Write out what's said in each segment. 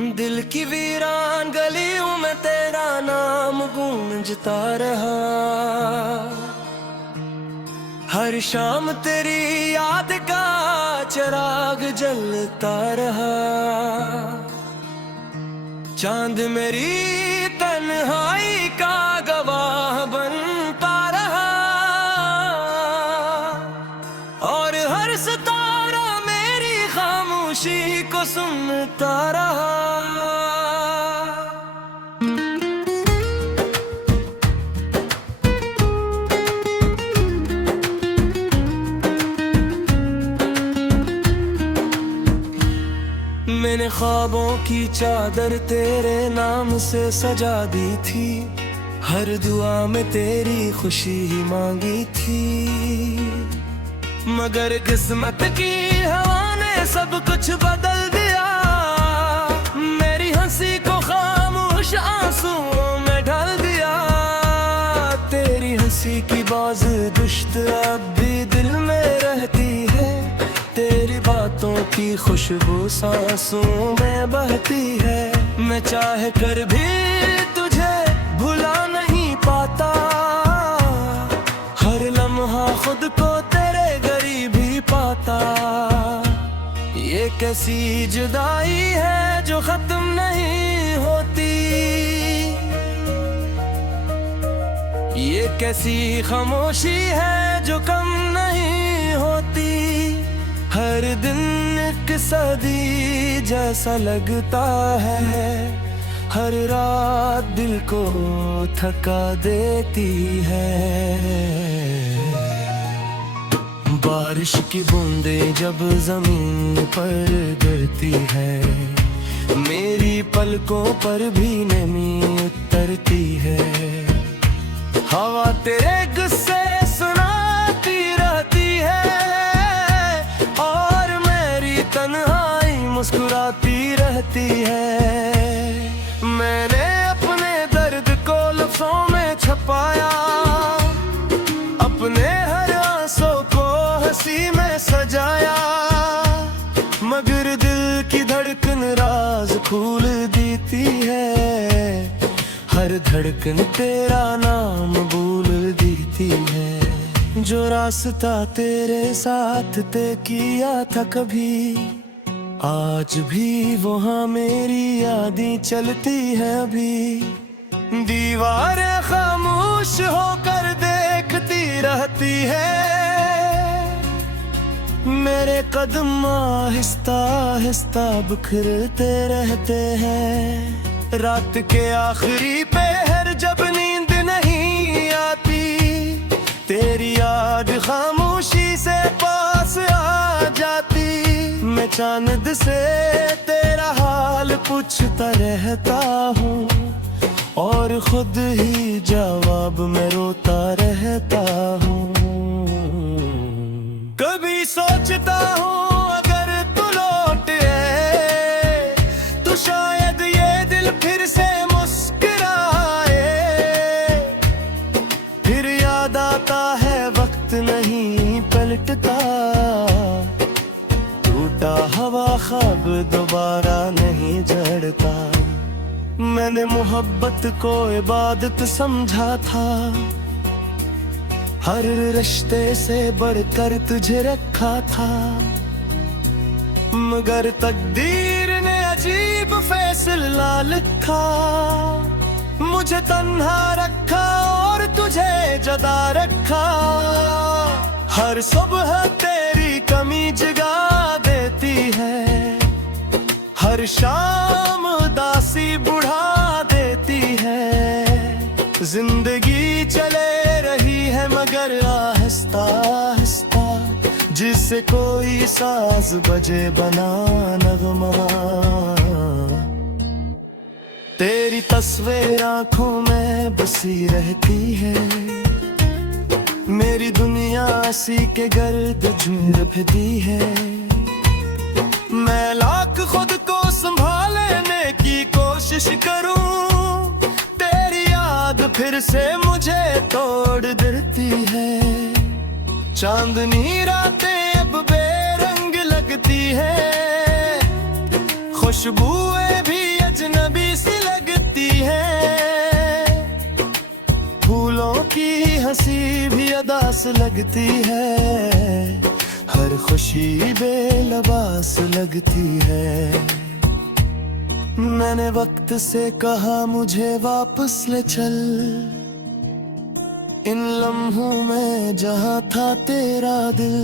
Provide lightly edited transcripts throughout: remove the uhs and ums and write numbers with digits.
दिल की वीरान गलियों में तेरा नाम गूंजता रहा। हर शाम तेरी याद का चिराग जलता रहा। चांद मेरी तन्हाई का गवाह बनता रहा। और हर सितारा मेरी खामोशी को सुनता रहा। मैंने ख्वाबों की चादर तेरे नाम से सजा दी थी। हर दुआ में तेरी खुशी ही मांगी थी। मगर किस्मत की हवा ने सब कुछ बदल दिया। मेरी हंसी को खामोश आंसुओं में ढल दिया। तेरी हंसी की बाज दुश्त अब भी दिल में रहती है। तेरी बातों की खुशबू सांसों में बहती है। मैं चाह कर भी तुझे भुला नहीं पाता। हर लम्हा खुद को तेरे करीब ही पाता। ये कैसी जुदाई है जो खत्म नहीं होती। ये कैसी खामोशी है जो कम नहीं होती। हर दिन एक सदी जैसा लगता है। हर रात दिल को थका देती है। बारिश की बूंदें जब जमीन पर गिरती है। मेरी पलकों पर भी नमी उतरती है। हवा तेरे गुस्से सुनाती रहती है। तन्हाई मुस्कुराती रहती है। मैंने अपने दर्द को लफ्ज़ों में छपाया। अपने हर आंसू को हंसी में सजाया। मगर दिल की धड़कन राज खोल देती है। हर धड़कन तेरा नाम बोल देती है। जो रास्ता तेरे साथ तय किया था कभी, आज भी वहाँ मेरी यादें चलती है अभी। दीवारें खामोश होकर देखती रहती है। मेरे कदम आहिस्ता आहिस्ता बिखरते रहते हैं। रात के आखिरी पहर जब नींद नहीं आती। तेरी याद खामोशी से पास आ जाती। मैं चांद से तेरा हाल पूछता रहता हूँ। और खुद ही जवाब में रोता रहता हूँ। कभी सोचता हूँ अगर तू लौट आए तो शायद ये दिल फिर से मुस्कुराए। फिर याद आता है वक्त नहीं पलटता। टूटा हवा ख्वाब दोबारा नहीं झड़ता। मैंने मोहब्बत को इबादत समझा था। हर रिश्ते से बढ़कर तुझे रखा था। मगर तकदीर ने अजीब फैसला लिखा। मुझे तन्हा रखा और तुझे जदा रखा। हर सुबह तेरी कमी जगा देती है। हर शाम उदासी बुढ़ा देती है। जिंदगी चले रही है मगर आहिस्ता आहिस्ता। जिससे कोई साज बजे बना नगमा। तेरी तस्वीर आंखों में बसी रहती है। मेरी दुनिया सी के गर्द झुरती है। मैं लाख खुद को संभालने की कोशिश करूं। तेरी याद फिर से मुझे तोड़ देती है। चांदनी रातें अब बेरंग लगती है। खुशबुएं भी पास लगती है, हर खुशी बेलबास लगती है। मैंने वक्त से कहा मुझे वापस ले चल, इन लम्हों में जहां था तेरा दिल।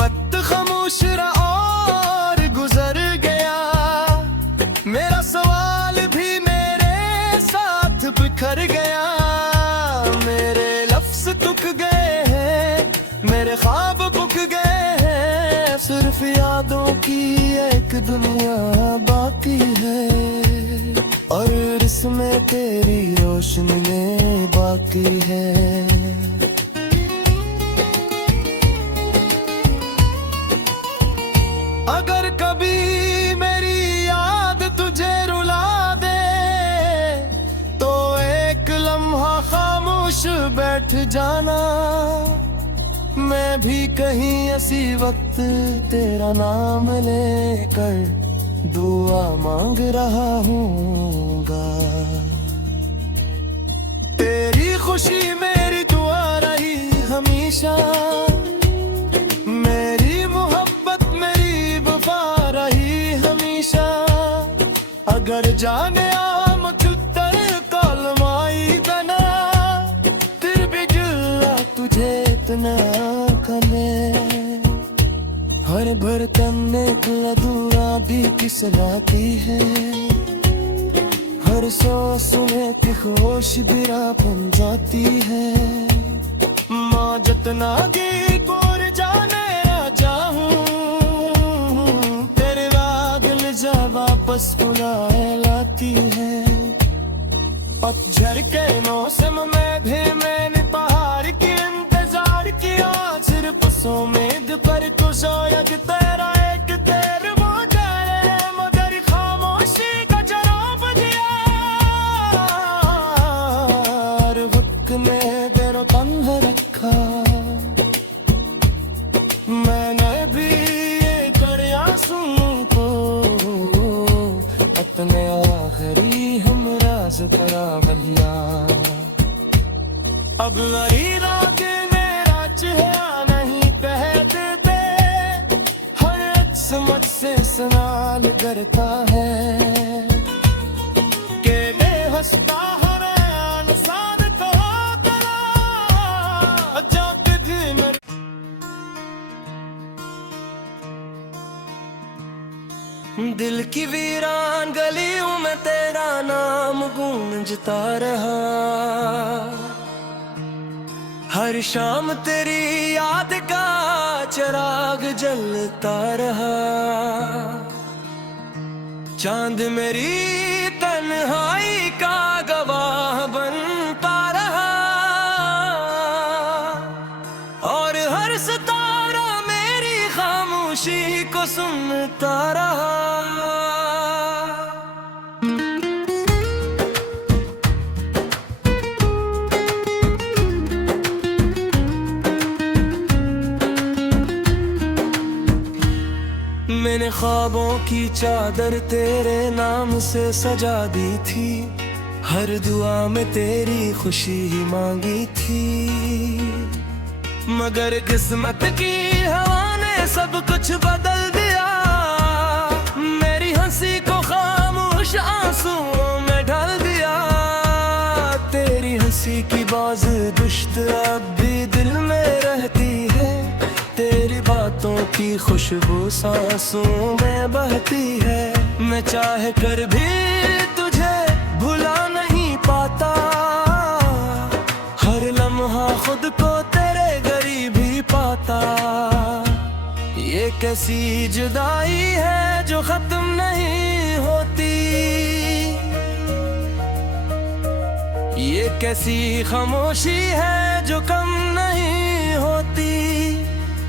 वक्त खामोश रहा और गुजर गया, मेरा सवाल भी मेरे साथ बिखर गया। मेरे लफ्ज तुक गए हैं, मेरे ख्वाब बुक गए हैं, सिर्फ यादों की एक दुनिया बाकी है, और इसमें तेरी रोशनी में बाकी है। अगर कभी मेरी याद तुझे रुला दे, तो एक लम्हा खामोश बैठ जाना। मैं भी कहीं ऐसी वक्त तेरा नाम लेकर दुआ मांग रहा हूँगा। तेरी खुशी मेरी दुआ रही हमेशा, मेरी मोहब्बत मेरी वफा रही हमेशा। अगर जाने आम चुत्तर कलमाई बना, फिर भी गिला तुझे इतना कने। हर बर्तन एक लदुआ भी किसलाती है, हर सांस में की खुश बिरा बन जाती है। माँ जितना की कोर जाने आ जाऊं, तेरे दिल जा वापस बुलाए लाती है। पतझड़ के मौसम में भी मैंने पहाड़ की इंतजार किया, सिर्फ उम्मीद पर तो शायद तेरा एक तेर वो जाए, मगर खामोशी का जवाब दिया। वक्त ने देरो तंग रखा, मैंने भी ये करया सुन को अपने आखिरी हम राज करा भलिया। अब लड़ी रात मेरा चेहरा नहीं कहते थे, हर समझ से सवाल करता है कि मैं हंसता हर इंसान को करा जब भी मेरे। दिल की वीरान गलियों में तेरा नाम गूंजता रहा, हर शाम तेरी याद का चिराग जलता रहा। चांद मेरी तन्हाई का गवाह बनता रहा, और हर सितारा मेरी खामोशी को सुनता रहा। मैंने ख्वाबों की चादर तेरे नाम से सजा दी थी, हर दुआ में तेरी खुशी ही मांगी थी। मगर किस्मत की हवा ने सब कुछ बदल दिया, मेरी हंसी को खामोश आंसुओं में ढाल दिया। तेरी हंसी की बाज दुश्त अब भी दिल में रहती है, तेरी बातों की खुशबू सांसों में बहती है। मैं चाह कर भी तुझे भुला नहीं पाता, हर लम्हा खुद को तेरे करीब ही पाता। ये कैसी जुदाई है जो खत्म नहीं होती, ये कैसी खामोशी है जो कम नहीं होती।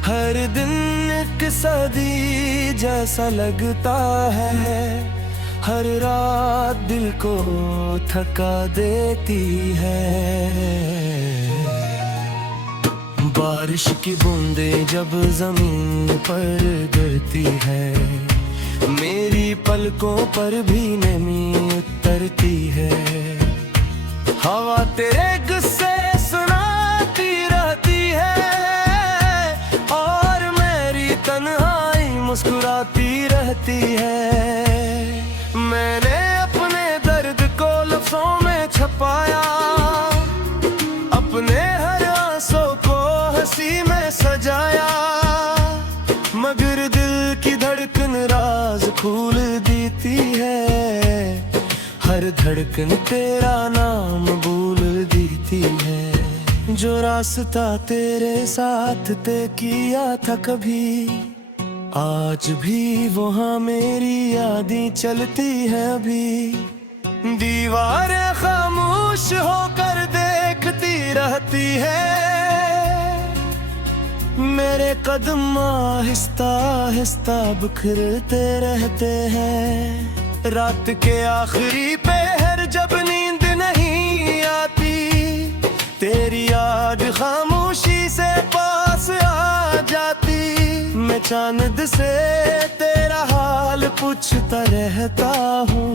हर दिन एक सदी जैसा लगता है, हर रात दिल को थका देती है। बारिश की बूंदें जब जमीन पर गिरती है, मेरी पलकों पर भी नमी उतरती है। हवा तेरे गुस्से सुना कहती है। मैंने अपने दर्द को लफ्ज़ों में छुपाया, अपने हर आंसू को हंसी में सजाया, मगर दिल की धड़कन राज खोल देती है। हर धड़कन तेरा नाम बोल देती है। जो रास्ता तेरे साथ तय किया था कभी, आज भी वहाँ मेरी यादें चलती है अभी। दीवारें खामोश होकर देखती रहती है, मेरे कदम आहिस्ता आहिस्ता बिखरते रहते हैं। रात के आखिरी पहर जब नींद नहीं आती, तेरी याद खामोशी से पास आ जाती। मैं चांद से तेरा हाल पूछता रहता हूँ,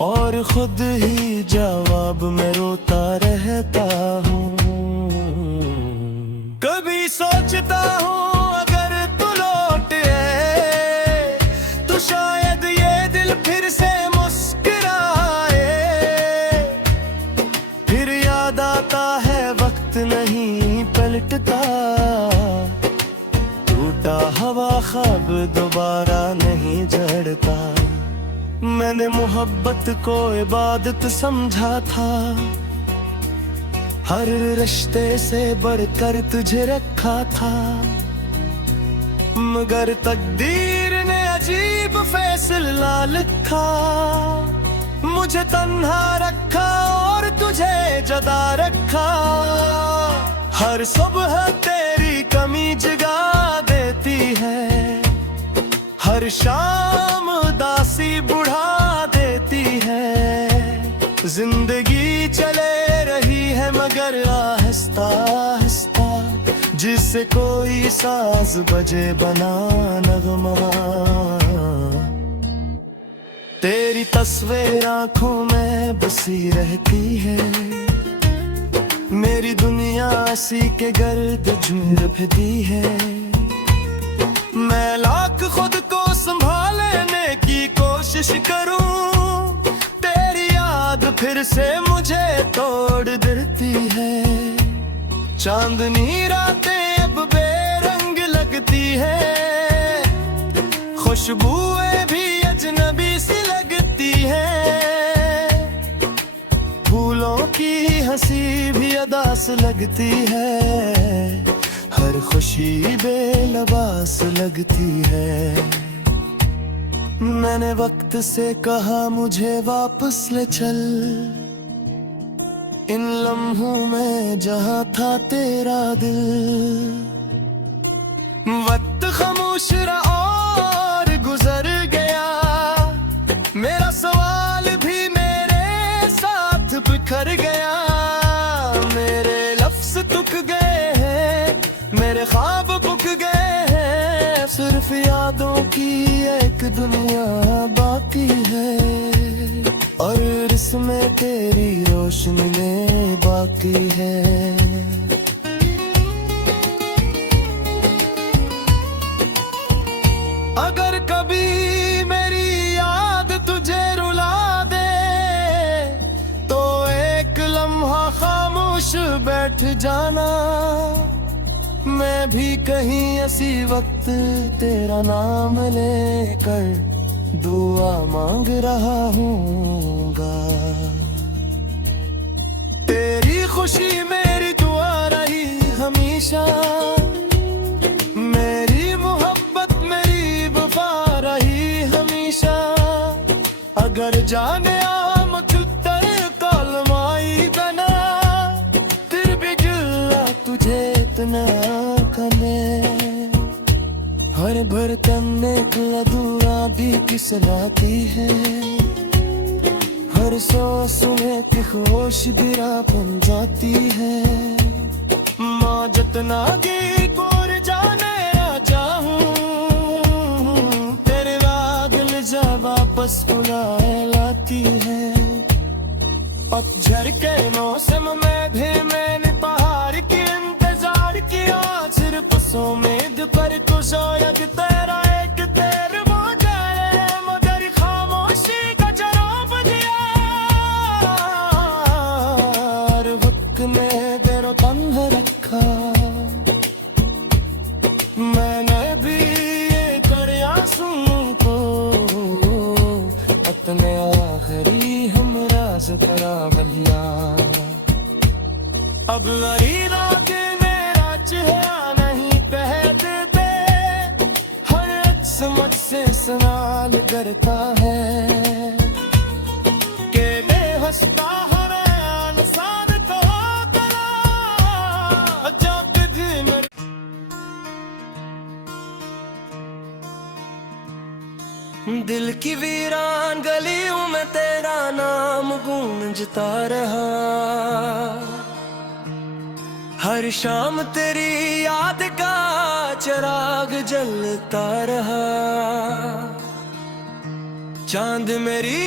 और खुद ही जवाब में रोता रहता हूँ। कभी सोचता हूँ अगर तू लौट आए, तो शायद ये दिल फिर से मुस्कुराए। फिर याद आता है वक्त नहीं पलटता, टूटा हवा ख्वाब दोबारा नहीं झड़ता। मैंने मोहब्बत को इबादत समझा था, हर रिश्ते से बढ़कर तुझे रखा था, मगर तकदीर ने अजीब फैसला लिखा। मुझे तन्हा रखा और तुझे जुदा रखा। हर सुबह तेरी कमी जगा देती है, हर शाम उदासी बुढ़ा देती है। जिंदगी चले रही है मगर आहिस्ता आहिस्ता, जिससे कोई साज बजे बना नगमा। तेरी तस्वीर आंखों में बसी रहती है, मेरी दुनिया सी के गर्द जुड़ फिरती है। मैं लाख खुद को संभालने की कोशिश करूं, तेरी याद फिर से मुझे तोड़ देती है। चांदनी रातें अब बेरंग लगती है, खुशबुएं भी अजनबी सी लगती है। फूलों की हंसी भी अदास लगती है, हर खुशी बेलबास लगती है। मैंने वक्त से कहा मुझे वापस ले चल, इन लम्हों में जहां था तेरा दिल। वक्त खामोश रहा और गुजर गया, मेरा सवाल भी मेरे साथ बिखर गया। मेरे लफ्ज तुक गए हैं, मेरे ख्वाब बुक गए हैं, सिर्फ यादों की एक दुनिया बाकी है, और इसमें तेरी रोशनी बाकी है। अगर कभी मेरी याद तुझे रुला दे, तो एक लम्हा खामोश बैठ जाना। मैं भी कहीं ऐसी वक्त तेरा नाम लेकर दुआ मांग रहा हूँगा। तेरी खुशी मेरी दुआ रही हमेशा, मेरी मोहब्बत मेरी वफा रही हमेशा। अगर जाने आम चुतर कलमाई बना, फिर भी गिला तुझे इतना कने। हर बर्तन एक अधूरा भी किसलाती है, हर सांस में खुश बिरा बन जाती है। माँ जितना की कोर जाने आ जाऊं, तेरे बादल जब वापस बुलाए लाती है। पतझड़ के मौसम में भी मैंने पहाड़ की इंतजार किया, सिर्फ उम्मीद पर तो शायद तेरा एक तेर वो जा मैंने भी ये कर आंसुओं को अपने आखिरी हमराज करा भलिया। अब मेरी रातें मेरा चेहरा नहीं कहते, हर अक्स मुझसे सवाल करता है कि बेहसता हर इंसान तो करा जब भी मेरे। दिल की वीरान गलियों में तेरा नाम गूंजता रहा, हर शाम तेरी याद का चिराग जलता रहा। चांद मेरी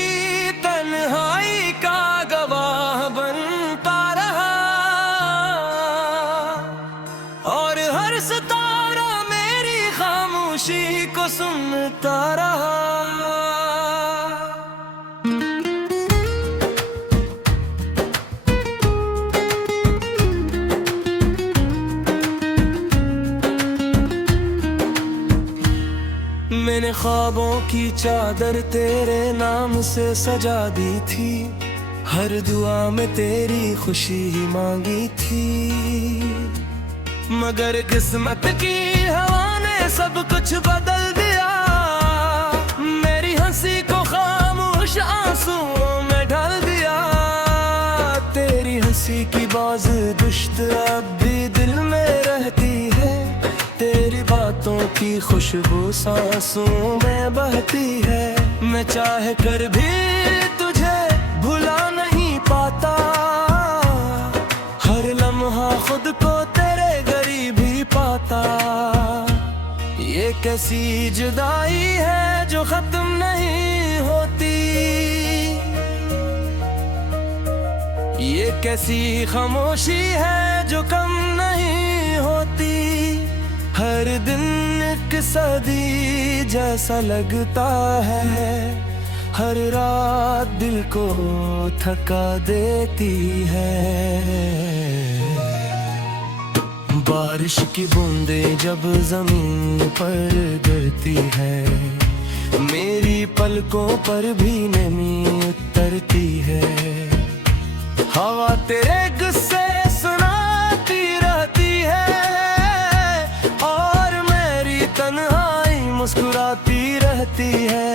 तन्हाई का गवाह बनता रहा, और हर सितारा मेरी खामोशी को सुनता रहा। मैंने ख्वाबों की चादर तेरे नाम से सजा दी थी, हर दुआ में तेरी खुशी ही मांगी थी। मगर किस्मत की हवा ने सब कुछ बदल दिया, मेरी हंसी को खामोश आंसुओं में ढल दिया। तेरी हंसी की बाज दुश्त अब भी दिल में रहती है, तेरी बातों की खुशबू सांसों में बहती है। मैं चाह कर भी तुझे भुला नहीं पाता, हर लम्हा खुद को तेरे करीब ही पाता। ये कैसी जुदाई है जो खत्म नहीं होती, ये कैसी खामोशी है जो कम नहीं होती। हर दिन एक सदी जैसा लगता है, हर रात दिल को थका देती है। बारिश की बूंदें जब जमीन पर गिरती है, मेरी पलकों पर भी नमी उतरती है। हवा तेरे गुस्से सुनाती रहती है, तन्हाई मुस्कुराती रहती है।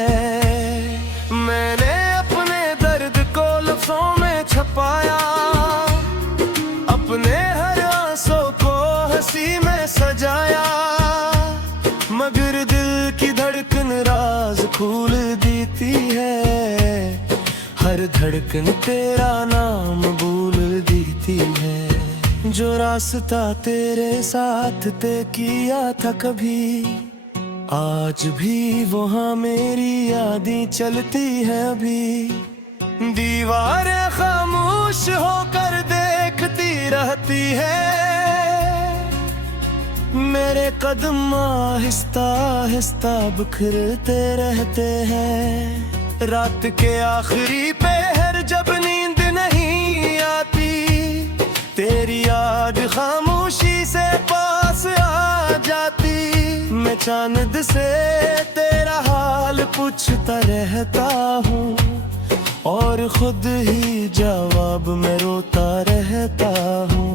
मैंने अपने दर्द को लफ्जों में छुपाया, अपने हर आंसू को हंसी में सजाया। मगर दिल की धड़कन राज खोल देती है, हर धड़कन तेरा नाम बोल देती है। जो रास्ता तेरे साथ तय किया था कभी, आज भी वहाँ मेरी यादें चलती है अभी। दीवारें खामोश होकर देखती रहती है, मेरे कदम आहिस्ता आहिस्ता बिखरते रहते हैं। रात के आखिरी पहर जब नींद नहीं आती, तेरी याद खामोशी से पास आ जाती। मैं चांद से तेरा हाल पूछता रहता हूँ, और खुद ही जवाब में रोता रहता हूँ।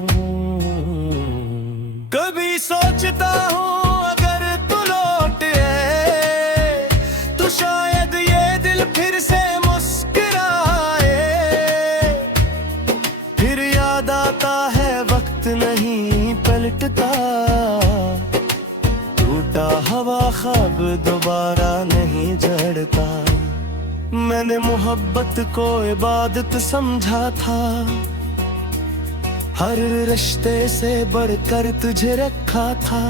कभी सोचता हूँ अगर तू लौट आए, तो शायद ये दिल फिर से मुस्कुराए। फिर याद आता है वक्त नहीं पलटता, टूटा हवा ख्वाब दोबारा नहीं जड़ता। मैंने मोहब्बत को इबादत समझा था, हर रिश्ते से बढ़कर तुझे रखा था।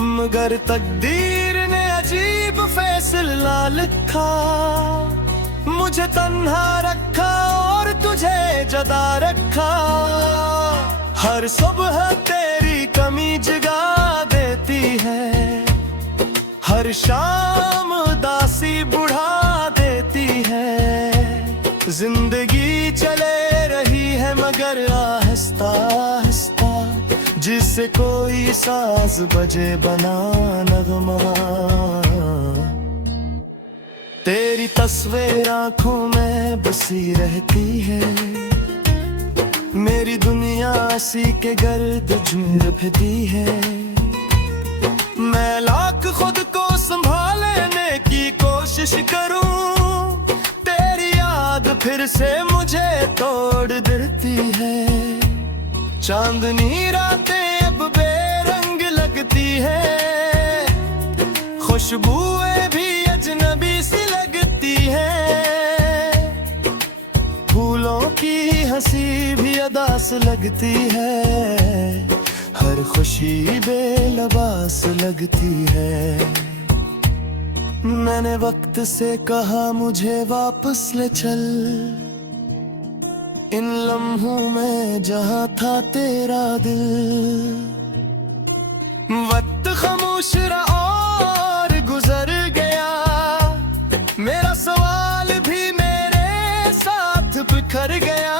मगर तकदीर ने अजीब फैसला लिखा, मुझे तन्हा रखा और तुझे जदा रखा। हर सुबह तेरी कमी जगा देती है, हर शाम उदासी बुढ़ा देती है। जिंदगी चले रही है मगर आहिस्ता आहिस्ता, जिस से कोई साज बजे बना नगमा। तेरी तस्वीर आंखों में बसी रहती है, मेरी दुनिया सी के गर्द झूर फिरती है। मैं लाख खुद को संभालने की कोशिश करूं, तेरी याद फिर से मुझे तोड़ देती है। चांदनी रातें अब बेरंग लगती है, खुशबुएं भी अजनबी सी लगती है। फूलों की हंसी भी अदास लगती है, हर खुशी बेलबास लगती है। मैंने वक्त से कहा मुझे वापस ले चल, इन लम्हों में जहां था तेरा दिल। वक्त खामोश रहा और गुजर गया, मेरा सवाल भी मेरे साथ बिखर गया।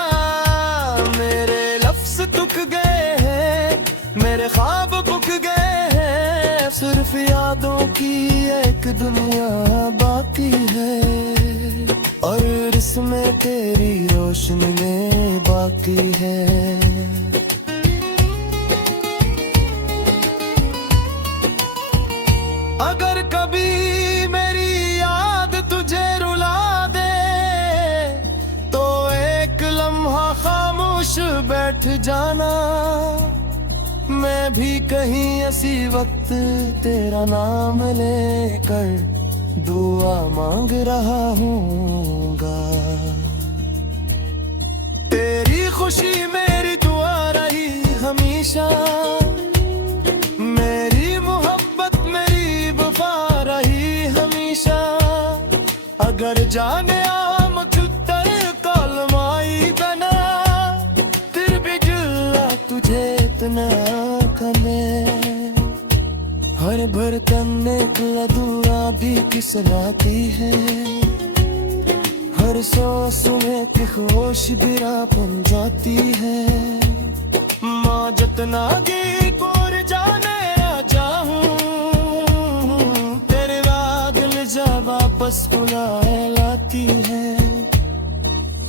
मेरे लफ्ज तुक गए हैं, मेरे ख्वाब बुक गए हैं, सिर्फ यादों की एक दुनिया बाकी है, और इसमें तेरी रोशनी में बाकी है। अगर कभी मेरी याद तुझे रुला दे, तो एक लम्हा खामोश बैठ जाना। मैं भी कहीं ऐसी वक्त तेरा नाम लेकर दुआ मांग रहा हूँगा। तेरी खुशी मेरी दुआ रही हमेशा, मेरी मोहब्बत मेरी वफा रही हमेशा। अगर जाने मकद्दर कलमाई बना, फिर भी जुल्ला तुझे इतना कमे। हर बर्तन एक लदुआ भी किसलाती है, हर सांस में की होश बिरा बन जाती है। माँ जितना की कोर जाने आ जाऊं, तेरे बादल जा वापस बुलाए लाती है।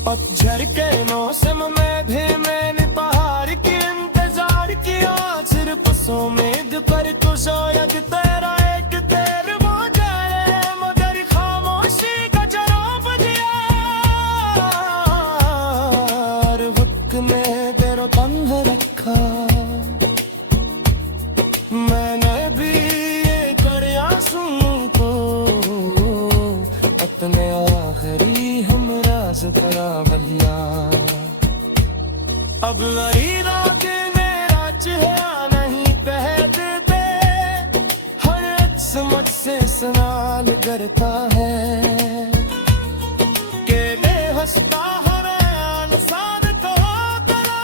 पतझड़ के मौसम में भी मैंने पहाड़ की इंतजार किया, सिर्फ उम्मीद पर तो शायद तेरा एक तेर वो जाए, मगर खामोशी का जवाब दिया। वक्त ने तेरा तन्हा रखा, मैंने भी ये कर आंसू को अपने आखिरी हमराज करा भैया। अब लड़ी रात मेरा चेहरा नहीं पहनते, हर समझ से सनाल करता है के बेहसता हमें इंसान को तला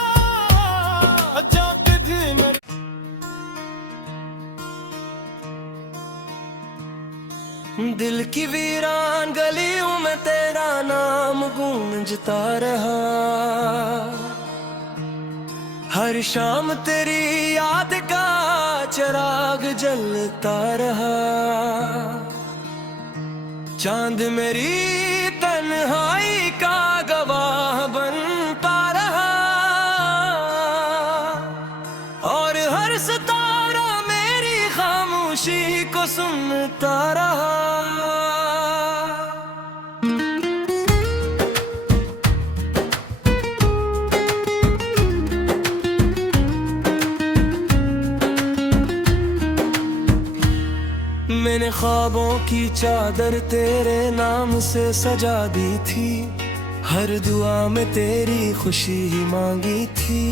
जब भी मेरे। दिल की वीरान गलियों में तेरा नाम गूंजता रहा, हर शाम तेरी याद का चिराग जलता रहा। चांद मेरी तन्हाई का गवाह बनता रहा, और हर सितारा मेरी खामोशी को सुनता रहा। मैंने ख्वाबों की चादर तेरे नाम से सजा दी थी, हर दुआ में तेरी खुशी ही मांगी थी।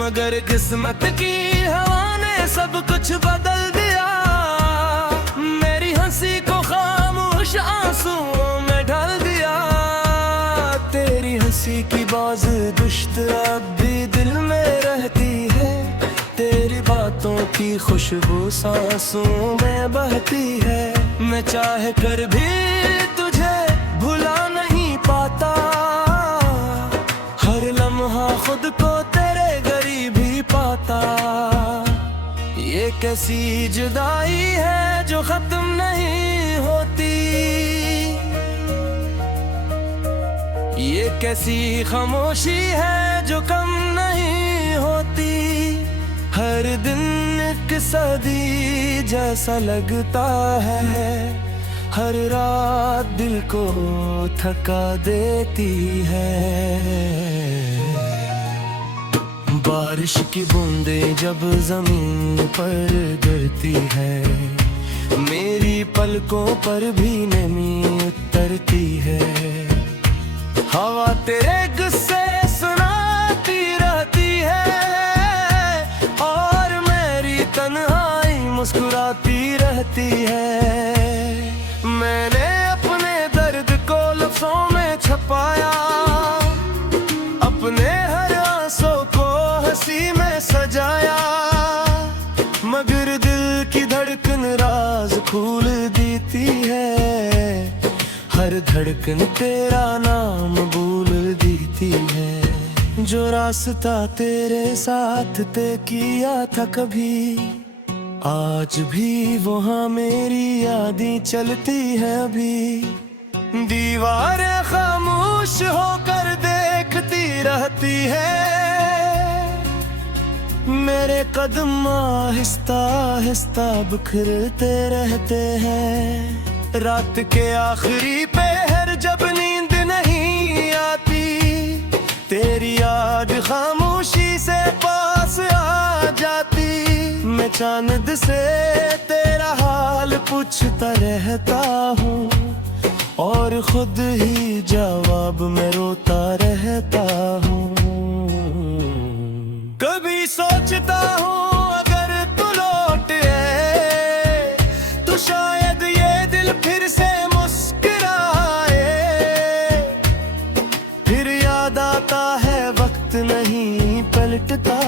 मगर किस्मत की हवा ने सब कुछ बदल दिया, मेरी हंसी को खामोश आंसुओं में ढल दिया। तेरी हंसी की बाज दुश्त अब भी दिल में रहती है, तेरी बातों की खुशबू सांसों में बहती है। मैं चाह कर भी तुझे भुला नहीं पाता, हर लम्हा खुद को तेरे करीब ही पाता। ये कैसी जुदाई है जो खत्म नहीं होती, ये कैसी खामोशी है जो कम नहीं होती। हर दिन एक सदी जैसा लगता है, हर रात दिल को थका देती है। बारिश की बूंदें जब जमीन पर गिरती है, मेरी पलकों पर भी नमी उतरती है। हवा तेरे गुस्से सुनाती रहती है, और मेरी तन्हाई मुस्कुराती रहती है। मैंने अपने दर्द को लफ्ज़ों में छुपाया, अपने हर आंसू को हंसी में सजाया, मगर दिल की धड़कन राज खोल देती है। हर धड़कन तेरा नाम बोल देती है। जो रास्ता तेरे साथ तय किया था कभी, आज भी वहाँ मेरी यादें चलती है अभी। दीवारें खामोश होकर देखती रहती है, मेरे कदम आहिस्ता आहिस्ता बिखरते रहते हैं। रात के आखिरी पहर जब नींद नहीं आती, तेरी याद खामोशी से पास आ जाती। मैं चांद से तेरा हाल पूछता रहता हूँ, और खुद ही जवाब में रोता रहता हूँ। कभी सोचता हूँ अगर तू लौट आए, तो शायद ये दिल फिर से मुस्कुराए। फिर याद आता है वक्त नहीं पलटता,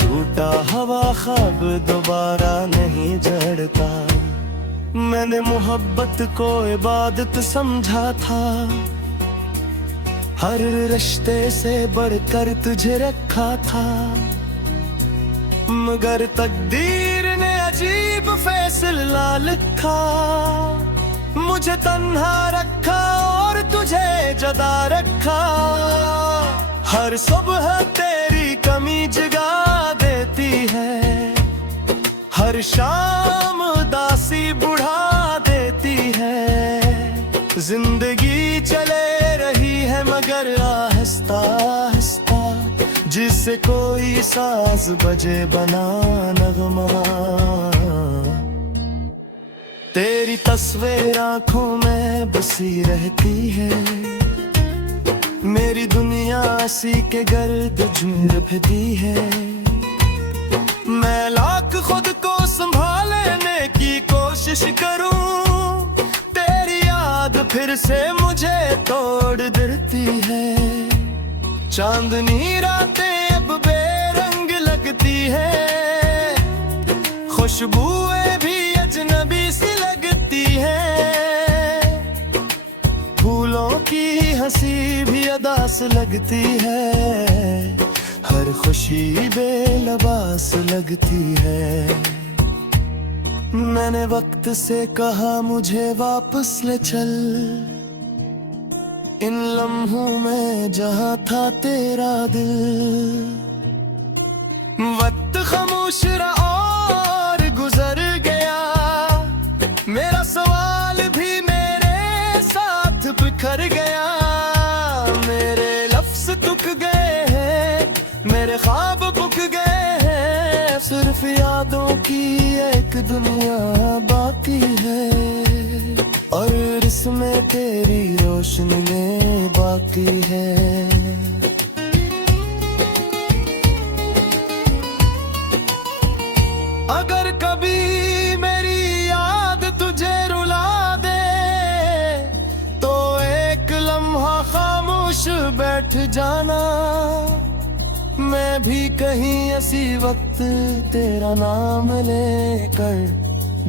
टूटा हवा ख्वाब दोबारा नहीं जड़ता। मैंने मोहब्बत को इबादत समझा था, हर रिश्ते से बढ़कर तुझे रखा था। मगर तकदीर ने अजीब फैसला लिखा, मुझे तन्हा रखा और तुझे जुदा रखा। हर सुबह तेरी कमी जगा देती है, हर शाम उदासी बुढ़ा देती है। जिंदगी चले रही है मगर आहिस्ता आहिस्ता, जिससे कोई साज बजे बना नगमा। तेरी तस्वीर आंखों में बसी रहती है, मेरी दुनिया इसी के गर्द झुरती है। मैं लाख खुद को संभालने की कोशिश करूं, तेरी याद फिर से मुझे तोड़ देती है। चांदनी रातें अब बेरंग लगती है, खुशबुएं भी अजनबी सी लगती है। फूलों की हंसी भी अदास लगती है, हर खुशी बेलबास लगती है। मैंने वक्त से कहा मुझे वापस ले चल, इन लम्हों में जहाँ था तेरा दिल। वक्त खामोश रहा और गुजर गया, मेरा सवाल भी मेरे साथ बिखर गया। मेरे लफ्ज तुक गए हैं, मेरे ख्वाब बुक गए हैं, सिर्फ यादों की एक दुनिया बाकी है, और इसमें तेरी रोशनी में बाकी है। अगर कभी मेरी याद तुझे रुला दे, तो एक लम्हा खामोश बैठ जाना। मैं भी कहीं ऐसी वक्त तेरा नाम लेकर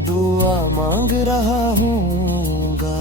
दुआ मांग रहा हूँगा।